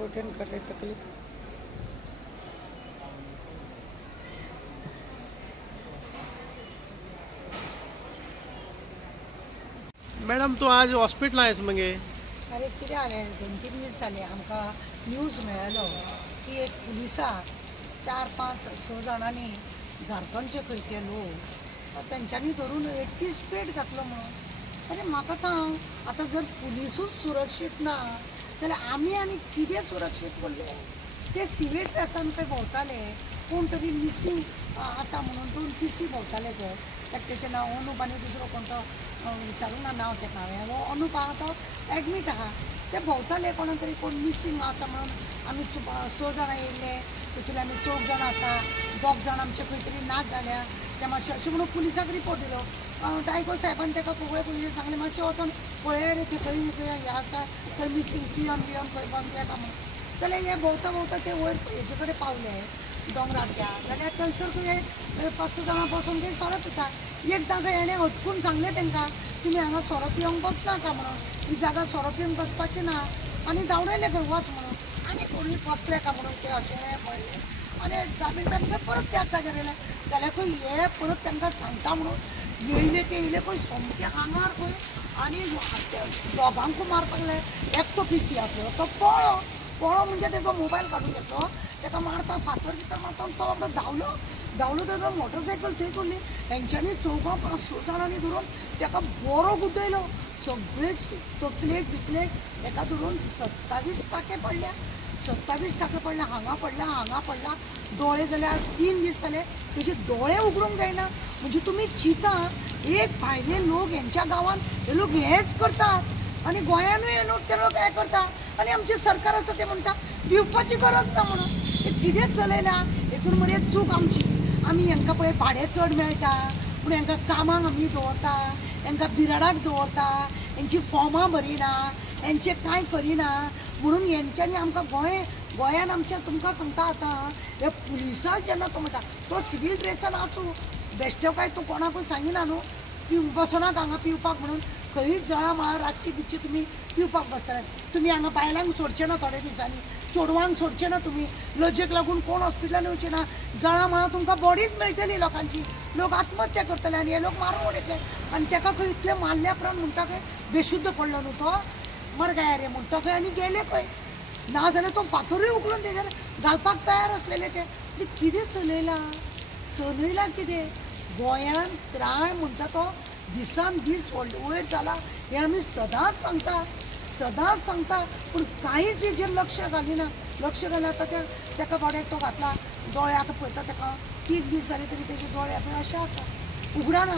वटेन वटेन कर रहे तकलीफ। मॅडम तू आज हॉस्पिटल आहेस मगे? अरे कितें जालें 2-3 दीस जाले आमकां न्यूज मेळ्ळो की एक पुलिसाक 4-5-6 जाणांनी झारखंडचे खंय ते लोक तेंच्यांनी धरून 38 पेट घातलो म्हणून। अरे म्हाका सांग, आतां जर पुलिसूच सुरक्षीत ना जाल्यार आमी आनी कितें सुरक्षीत उरले? ते सिवील ड्रेसान खंय भोंवताले, कोण तरी मिसींग आसा म्हणून 2 PC भोंवताले थंय। तेचें नांव अनुप आनी दुसरो कोण तो विचारूंक ना नांव तेका हांवें। हो अनुप आहा तो एडमीट आहा। ते भोंवताले कोणा तरी कोण मिसींग आसा म्हणून आमी 6 जाणां येयले, तितूंतले आमी 4 जाणां आसा, 2 जाण आमचे खंय तरी नाच जाल्या। ते मातशें अशें म्हणून पुलिसाक रिपोर्ट दिलो। डायगो साहेबान तेका पळय पुलिशेन सांगलें मातशें वचोन पळय रे, ते खंय हें आसा खंय मिसींग पियोन खंय बसल्या काय म्हणून। जाल्यार हे भोंवता भोंवता ते वयर हेजे कडेन पावले दोंगराच्या, जाल्यार थंयसर तुवें 5-6 जाणां बसून थंय सोरो पिता। एकदां हेणें हटकून सांगलें तेंकां तुमी हांगा सोरो पिवंक बसनाका म्हणून, ही जागा सोरो पिवंक बसपाची ना, आनी धांवडयले खंय वच म्हणून। आनी कोणी बसले का म्हणून ते अशें पळयलें आनी 10 मिनटान ते परत त्याच जाग्यार येयले। जाल्यार खंय हे परत तांकां सांगता म्हणून येयले ते येयले खंय सोमते आंगार खंय आनी दोगांकूय मारपाक लागले। एकटो PC आसलो तो पळो म्हणजे तेजो मोबायल काडून घेतलो, तेका मारता फातर भितर मारता तो बाबडो धांवलो तेजो मोटरसायकल थंय सोडली। हेंच्यांनी 4-5-6 जाणांनी धरून तेका बरो गुड्डयलो। सगळेच तकलेक बिकलेक तेका धरून 27 टाके पडल्या। 27 टाके पडल्या, हांगा पडला। दोळे जाल्यार 3 दीस जाले तेजे दोळे उगडूंक जायना। म्हणजे तुमी चिंता, एक भायले लोक हेंच्या गांवांत हे लोक हेंच करतात आनी गोंयानूय येवन ते लोक हें करतात आनी आमचें सरकार आसा तें म्हणटा भिवपाची गरज ना म्हणून। हे कितें चलयलां? हेतून मरे चूक आमची। आमी हेंकां पळय भाडें चड मेळटा पूण हेंकां कामाक आमी दवरता, हेंकां बिराडाक दवरता, हेंची फॉर्मां भरिना, हेंचें कांय करिना म्हणून हेंच्यांनी आमकां गोंयान आमच्या तुमकां सांगता आतां हे पुलिसाक जेन्ना तो म्हणटा तो सिवील ड्रेसान आसूं बेश्टें काय तूं कोणाकूय सांगिना न्हू बसनाक हांगा पिवपाक म्हणून। खंयीय जळा मळार रातची बितची तुमी पिवपाक बसतले। तुमी हांगा बायलांक सोडचें ना थोडे दिसांनी, चेडवांक सोडचें ना तुमी। लजेक लागून कोण हॉस्पिटलान येवचें ना। जळा मळा तुमकां बॉडीच मेळटली लोकांची। लोक आत्महत्या करतले आनी हे लोक मारून उडयतले आनी तेका खंय इतले मारल्या उपरांत म्हणटा खंय बेशुद्ध पडलो न्हू तो, मर गया रे म्हणटा खंय आनी गेले खंय। ना जाल्यार तो फातरूय उखलून तेजेर घालपाक तयार आसलेले ते। कितें चलयलां कितें? गोंयान क्रायम म्हणटा तो दिसान दीस वयर जाला हें आमी सदांच सांगता पूण कांयच हेजेर लक्ष घालिना। लक्ष घालना आतां तेका बाड्याक तो घातला, दोळे आतां पळयता तेका 3 दीस जाले तरी तेजे दोळे आतां अशें आसा, उगडाना।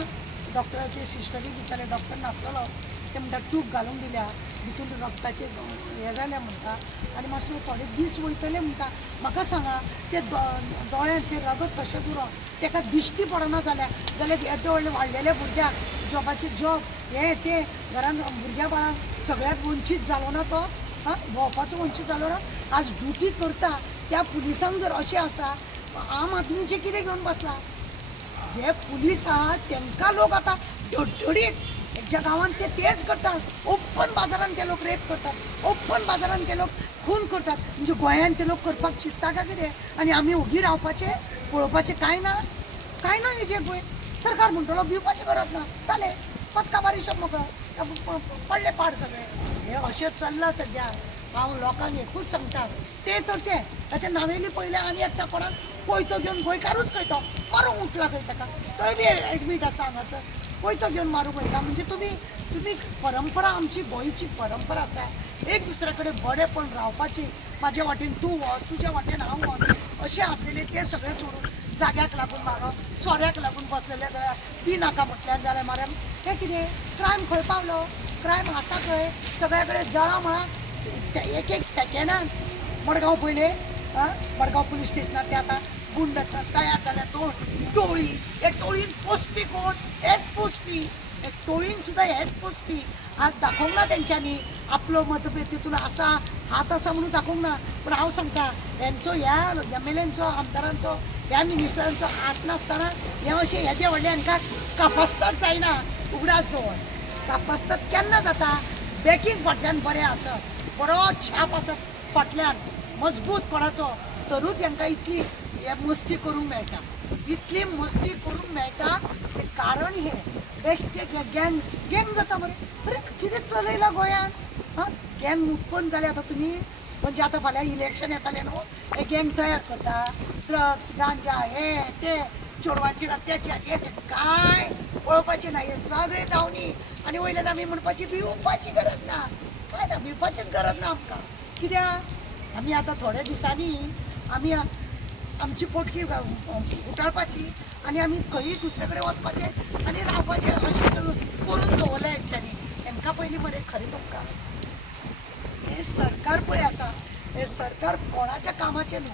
डॉक्टराचे सिस्टरीक विचारलें, डॉक्टर नासलेलो, ते म्हणटा ट्यूब घालूंक दिल्या, भितून रक्ताचे हें जालें म्हणटा आनी मातशे थोडे दीस वयतले म्हणटा। म्हाका सांगा ते दोळ्यांत ते रगत तशेंच उरों तेका दिश्टी पडना जाल्यार येदे व्हडले वाडलेले भुरग्याक जॉबाचे जॉब हे ते घरान भुरग्या बाळांक सगळ्याक वंचीत जालो ना तो, भोंवपाचो वंचीत जालो ना। आज ड्युटी करता त्या पुलिसांक जर अशें आसा, आम आदमीचें कितें घेवन बसला? जे पुलीस आहा तेंकां लोक आतां धडधडीत ज्या गांवांत तेच करतात। ओपन बाजारान ते लोक रेप करतात, ओपन बाजारान ते लोक खून करतात। म्हणजे गोंयान ते लोक करपाक चिंतता काय कितें? आनी आमी ओगी रावपाचें पळोवपाचें कांय ना हेजेर पळय। सरकार म्हणटलो भिवपाची गरज ना, जालें पत्का बारीशो मोकळो पडले पाड सगळे। हे अशें चल्लां सद्या। हांव लोकांक एकूच सांगता, ते तर ते ताच्या नावेली पयले आनी एकटा कोणाक कोयतो घेवन गोंयकारूच खंय तो मारूंक उठला खंय ताका, तोय बी एडमीट आसा हांगासर, कोयतो घेवन मारूंक वयता। म्हणजे तुमी परंपरा आमची गोंयची परंपरा आसा एक दुसरे कडेन बरेपण रावपाची। म्हाजे वाटेन तूं वच, तुज्या वाटेन हांव वच अशें आसलेले ते सगळे सोडून जाग्याक लागून मारप, सोऱ्याक लागून बसलेले जाल्यार पिनाका म्हटल्यार जाल्यार मारप। हें कितें? क्रायम खंय पावलो? क्रायम आसा खंय? सगळ्या कडेन जळा मळा एक सेकेंडान। मडगांव पयले मडगांव पुलीस स्टेशनार ते आतां गुंड तयार जाल्या 2 टोळी। हे टोळीन पोसपी कोण? हेच पोसपी। हे टोळीन सुद्दां हेच पोसपी। आज दाखोवंक ना तेंच्यांनी आपलो मतभेद तितून आसा, हात आसा म्हणून दाखोवंक ना। पूण हांव सांगता हेंचो ह्या MLAंचो आमदारांचो ह्या मिनिस्टरांचो हात नासतना हे अशें येदे व्हडले हांकां कापासताच जायना। उगडास दवर कापासतात केन्ना जाता? बॅकींग फाटल्यान बरें आसत, बरो छाप आसत फाटल्यान। मजबूत कोणाचो तरूच हांकां इतली मस्ती करूंक मेळटा, इतली मस्ती करूंक मेळटा. ते कारण हे बेश्टे गँग गँग जाता मरे. अरे कितें चलयलां गोंयान? हां गँग उत्पन्न जाले आतां तुमी. म्हणजे आतां फाल्यां इलेक्शन येतालें न्हू, हे गँग तयार करता. ड्रग्स गांजा हे ते चेडवांचेर अत्याचार हे ते काय पळोवपाचें ना. हे सगळें जावनी आनी वयल्यान आमी म्हणपाची भिवपाची गरज ना. काय ना भिवपाचीच गरज ना आमकां. कित्याक आमी आतां थोड्या दिसांनी आमी आमची पोटकी उटाळपाची आनी आमी खंयी दुसरे कडेन वचपाचें आनी रावपाचें अशें करून दवरलें हेंच्यांनी. हेंकां पयलीं मरे खरें तुमकां हे सरकार पळय आसा, हे सरकार कोणाच्या कामाचें न्हू.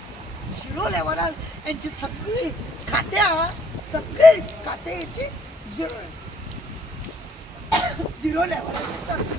झिरो लेवलार हेंची सगळीं खात्यां सगळीं खाते हेंची झिरो लेवलाचेर चलता.